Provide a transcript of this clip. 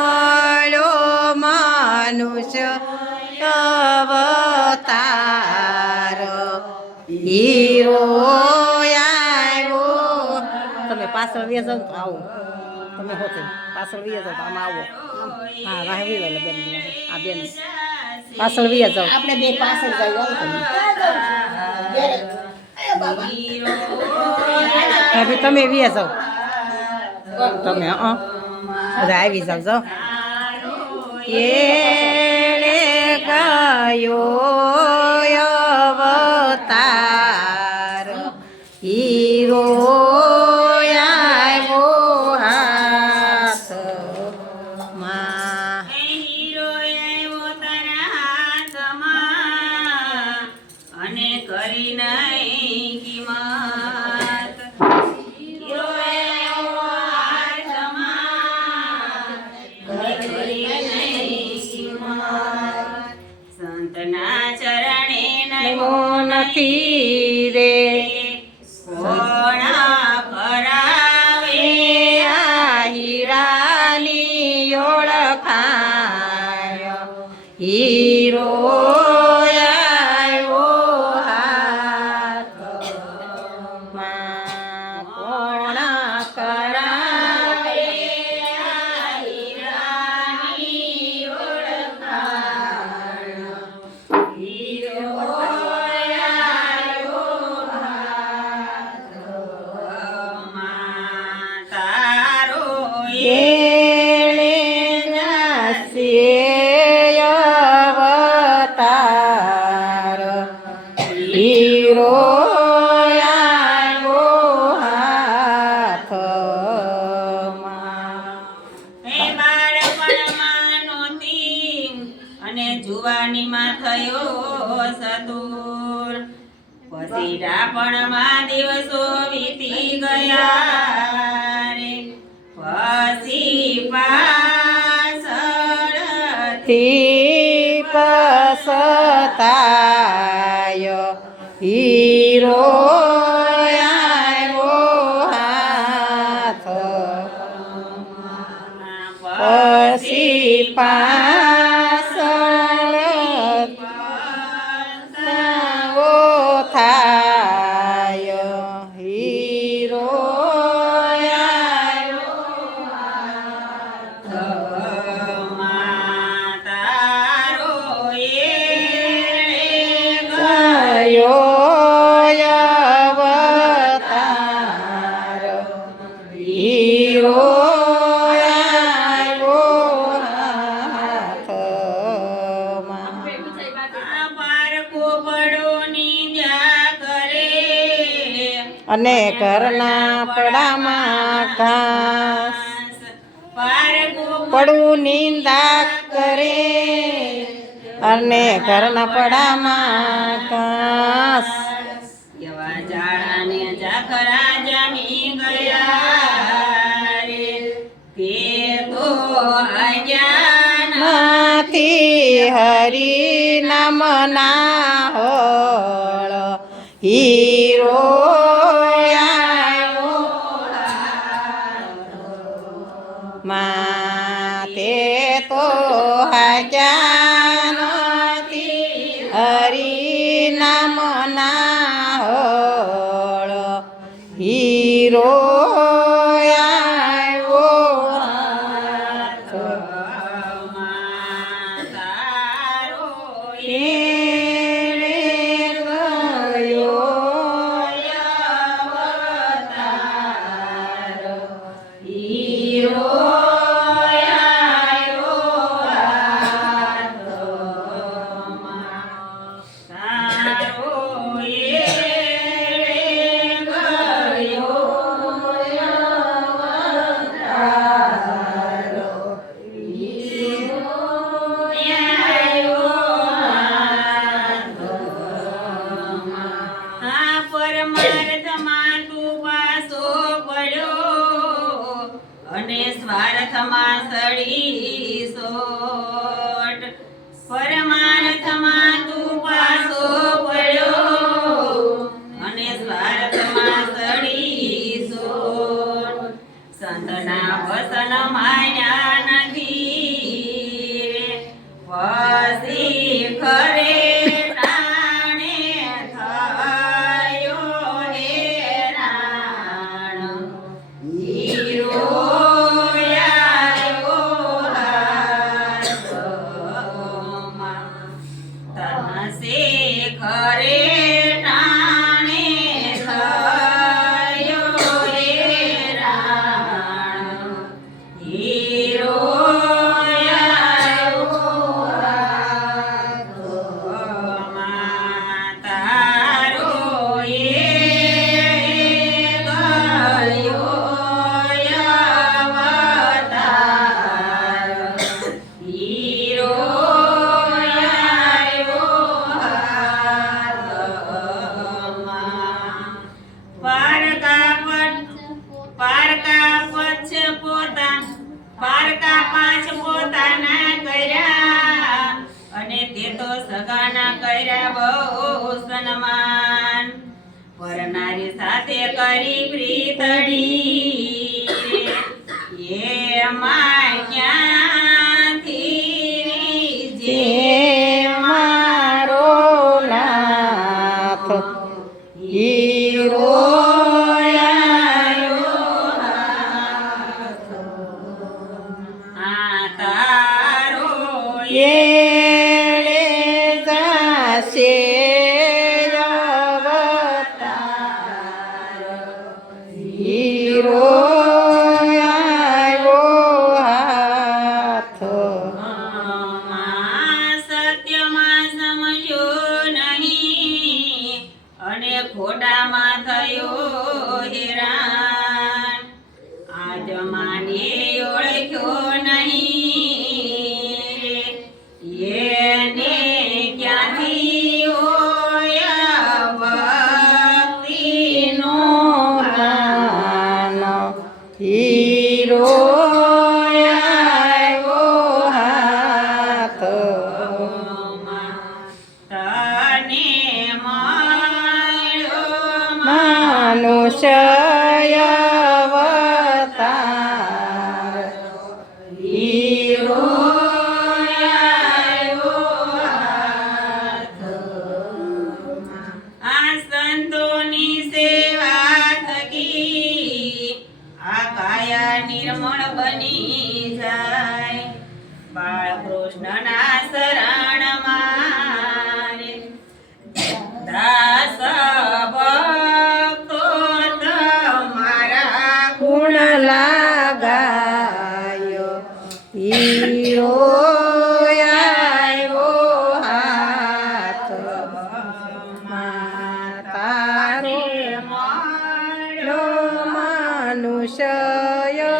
મળ્યો મનુષ્ય અવતારો. હીરો આવ્યો. તમે પાછળ વ્યા જાઓ તો આવો. તમે હોતે પાછળ વ્યા જાઓ તો આમાં આવો. હા રાહવી વાલે બેન આ બેન. પાછળ વ્યા જાઓ. આપણે બે પાછળ જાઓ તમે વ્યા જાઓ. તમે હા. બધા આવી જાવ જાઓ. એણે સંતના ચરણે નમો નથી રે. સોણા કરાવે આ હીરાની ઓળખાય. હીરો હીરો જુવાનીમાં થયો સદૂર પછી રાપણમાં દિવસો વીતી ગયા રે. પછી પાછળથી પસતાય હીરો હાથ પછી પાછળ અને ઘરના પડામાં ઘાસ. પડવું નિંદા કરે અને ઘરના પડામાં હરી નમના હોળ હીરો માતે તો હાજા સડી સોટ. પરમાર્થમાં તું તો સગાના કર્યા બહુ સન્માન. પરનારી સાથે કરી પ્રીતડી એ માય ક્યાં અને ખોડામાં થયો હેરાન. આ જમાની મનુષ્ય मनुषाया